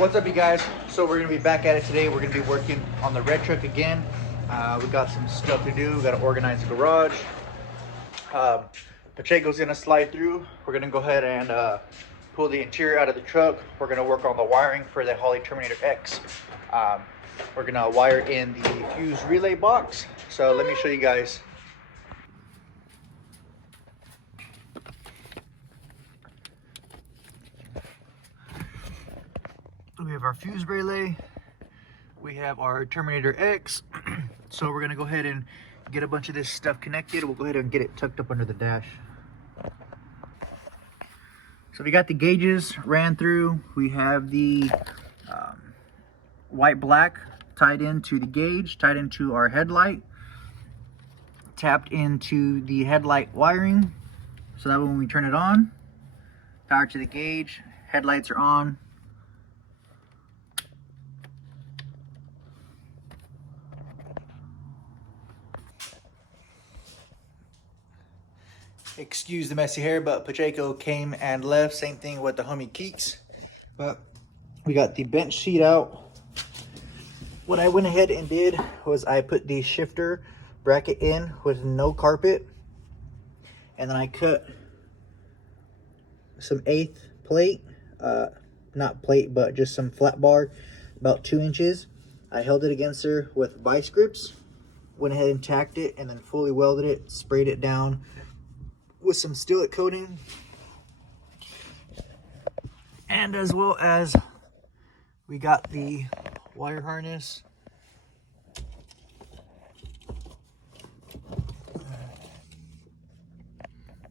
What's up, you guys? So we're gonna be back at it today. We're gonna be working on the red truck again. We got some stuff to do. We gotta organize the garage. Pacheco's gonna slide through. We're gonna go ahead and pull the interior out of the truck. We're gonna work on the wiring for the Holley Terminator X. We're gonna wire in the fuse relay box. So let me show you guys. We have our fuse relay, we have our Terminator X. So we're gonna go ahead and get a bunch of this stuff connected. We'll go ahead and get it tucked up under the dash. So we got the gauges ran through. We have the white black tied into the gauge, tied into our headlight, tapped into the headlight wiring, so that when we turn it on, power to the gauge, headlights are on. Excuse the messy hair, but Pacheco came and left. Same thing with the homie Keeks. But we got the bench seat out. What I went ahead and did was I put the shifter bracket in with no carpet. And then I cut some 1/8 plate. Not plate, but just some flat bar, about 2 inches. I held it against her with vice grips. Went ahead and tacked it and then fully welded it, sprayed it down with some Still-It coating, and as well as we got the wire harness.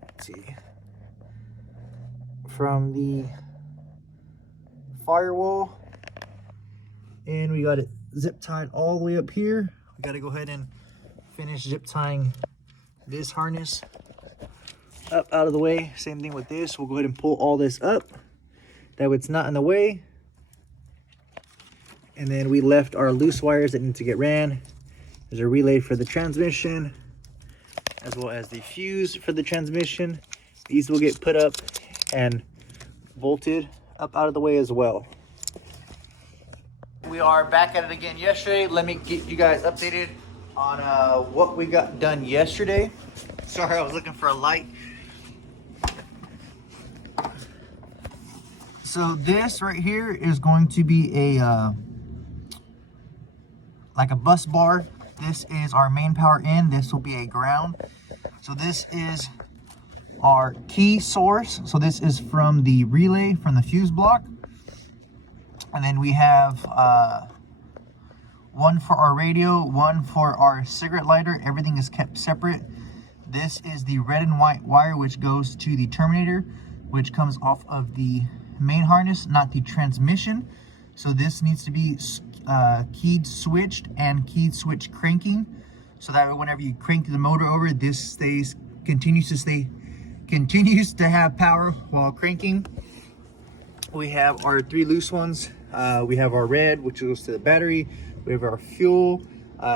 Let's see, from the firewall, and we got it zip tied all the way up here. We got to go ahead and finish zip tying this harness up out of the way. Same thing with this. We'll go ahead and pull all this up, that way it's not in the way. And then we left our loose wires that need to get ran. There's a relay for the transmission, as well as the fuse for the transmission. These will get put up and bolted up out of the way as well. We are back at it again yesterday. Let me get you guys updated on what we got done yesterday. Sorry, I was looking for a light. So this right here is going to be a like a bus bar. This is our main power in. This will be a ground. So this is our key source. So this is from the relay, from the fuse block. And then we have one for our radio, one for our cigarette lighter. Everything is kept separate. This is the red and white wire which goes to the Terminator, which comes off of the main harness, not the transmission. So this needs to be keyed switched and keyed switch cranking, so that whenever you crank the motor over, this continues to have power while cranking. We have our 3 loose ones. We have our red, which goes to the battery. We have our fuel,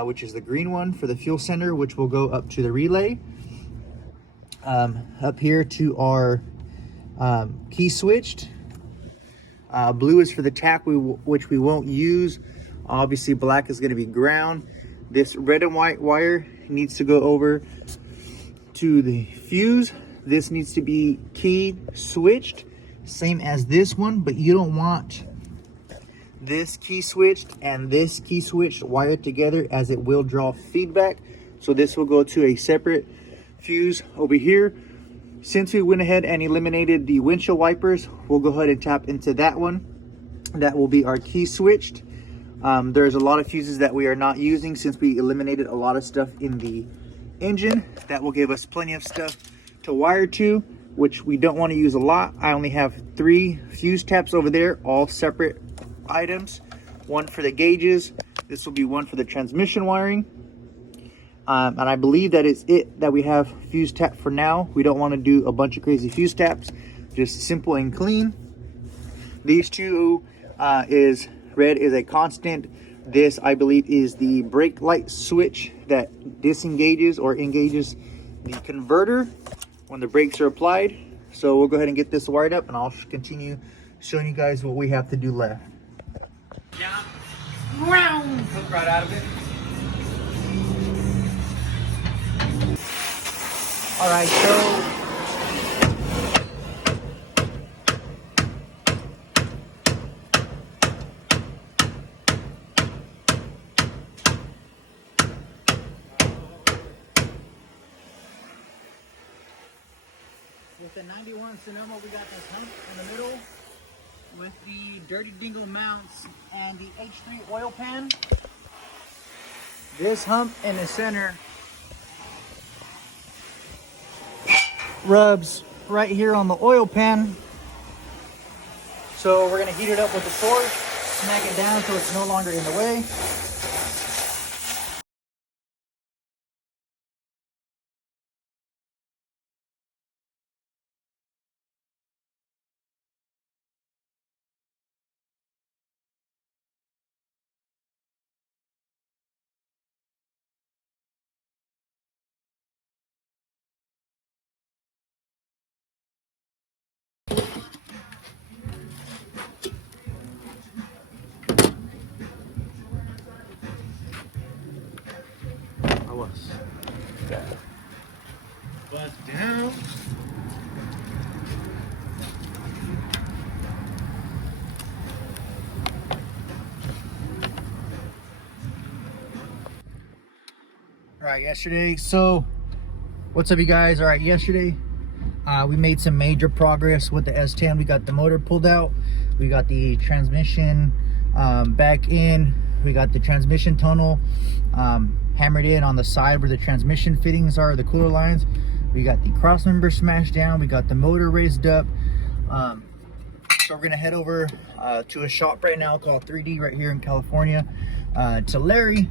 which is the green one for the fuel sender, which will go up to the relay. Up here to our key switched. Blue is for the tack, which we won't use. Obviously black is going to be ground. This red and white wire needs to go over to the fuse. This needs to be key switched, same as this one, but you don't want this key switched and this key switched wired together, as it will draw feedback. So this will go to a separate fuse over here. Since we went ahead and eliminated the windshield wipers, we'll go ahead and tap into that one. That will be our key switched. There's a lot of fuses that we are not using since we eliminated a lot of stuff in the engine. That will give us plenty of stuff to wire to, which we don't want to use a lot. I only have 3 fuse taps over there, all separate items. One for the gauges. This will be one for the transmission wiring. And I believe that is it that we have fuse tap for now. We don't want to do a bunch of crazy fuse taps, just simple and clean. These two is red is a constant. This, I believe, is the brake light switch that disengages or engages the converter when the brakes are applied. So we'll go ahead and get this wired up, and I'll continue showing you guys what we have to do left. Yeah. Hook right out of it. All right, so with the 91 Sonoma, we got this hump in the middle with the dirty dingle mounts and the H3 oil pan. This hump in the center rubs right here on the oil pan. So we're gonna heat it up with the torch, smack it down so it's no longer in the way. I was. Bust down. All right, yesterday. So, what's up, you guys? All right, yesterday we made some major progress with the S10. We got the motor pulled out. We got the transmission back in. We got the transmission tunnel hammered in on the side where the transmission fittings are, the cooler lines. We got the cross member smashed down. We got the motor raised up. So we're gonna head over to a shop right now called 3D right here in California, to Larry.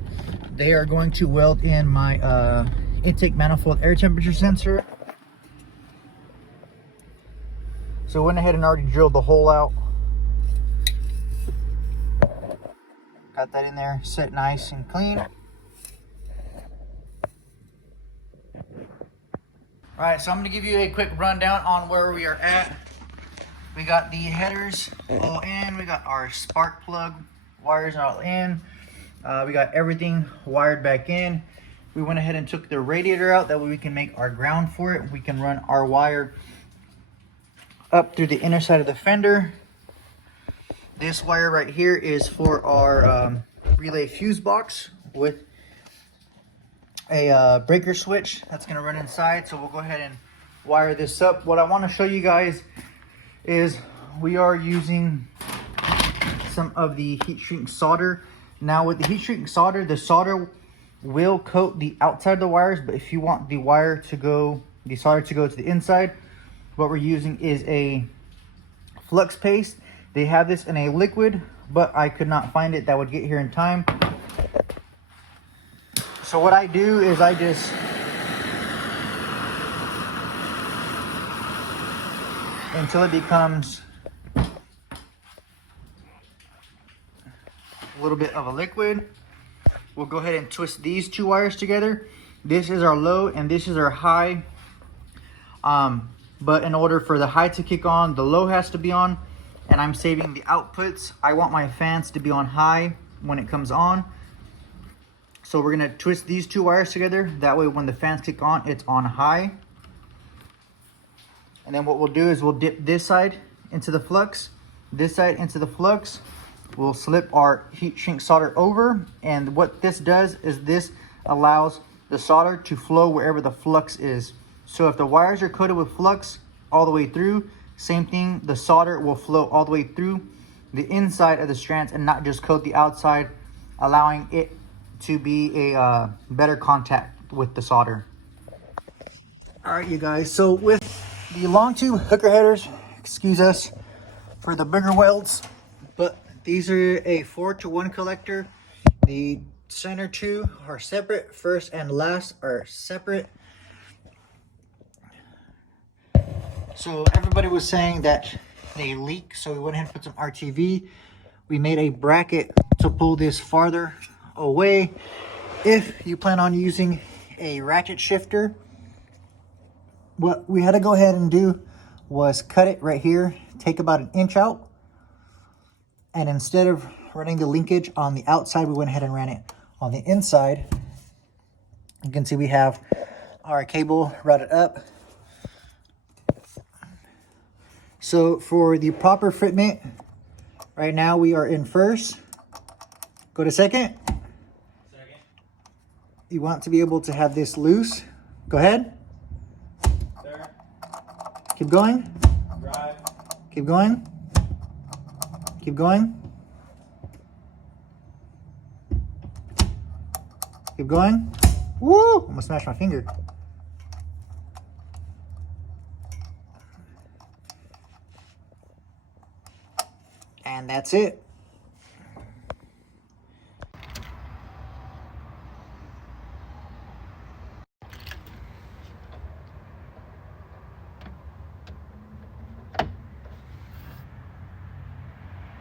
They are going to weld in my intake manifold air temperature sensor. So went ahead and already drilled the hole out. Got that in there, set nice and clean. All right, so I'm gonna give you a quick rundown on where we are at. We got the headers all in. We got our spark plug wires all in. We got everything wired back in. We went ahead and took the radiator out. That way we can make our ground for it. We can run our wire up through the inner side of the fender. This wire right here is for our relay fuse box with a breaker switch that's going to run inside. So we'll go ahead and wire this up. What I want to show you guys is we are using some of the heat shrink solder. Now with the heat shrink solder, the solder will coat the outside of the wires, but if you want the solder to go to the inside, what we're using is a flux paste. They have this in a liquid, but I could not find it that would get here in time. So what I do is I just until it becomes a little bit of a liquid. We'll go ahead and twist these two wires together. This is our low and this is our high. But in order for the high to kick on, the low has to be on, and I'm saving the outputs. I want my fans to be on high when it comes on. So we're gonna twist these two wires together. That way when the fans kick on, it's on high. And then what we'll do is we'll dip this side into the flux, this side into the flux. We'll slip our heat shrink solder over. And what this does is this allows the solder to flow wherever the flux is. So if the wires are coated with flux all the way through, same thing, the solder will flow all the way through the inside of the strands and not just coat the outside, allowing it to be a better contact with the solder. All right, you guys, so with the long tube hooker headers, excuse us for the bigger welds, but these are a 4-to-1 collector. The center two are separate, first and last are separate. So everybody was saying that they leak, so we went ahead and put some RTV. We made a bracket to pull this farther away. If you plan on using a ratchet shifter, what we had to go ahead and do was cut it right here, take about an inch out, and instead of running the linkage on the outside. We went ahead and ran it on the inside. You can see we have our cable routed up. So for the proper fitment, right now we are in first. Go to second. Second. You want to be able to have this loose. Go ahead. Third. Keep going. Drive. Keep going. Keep going. Keep going. Woo! Almost smashed my finger. And that's it.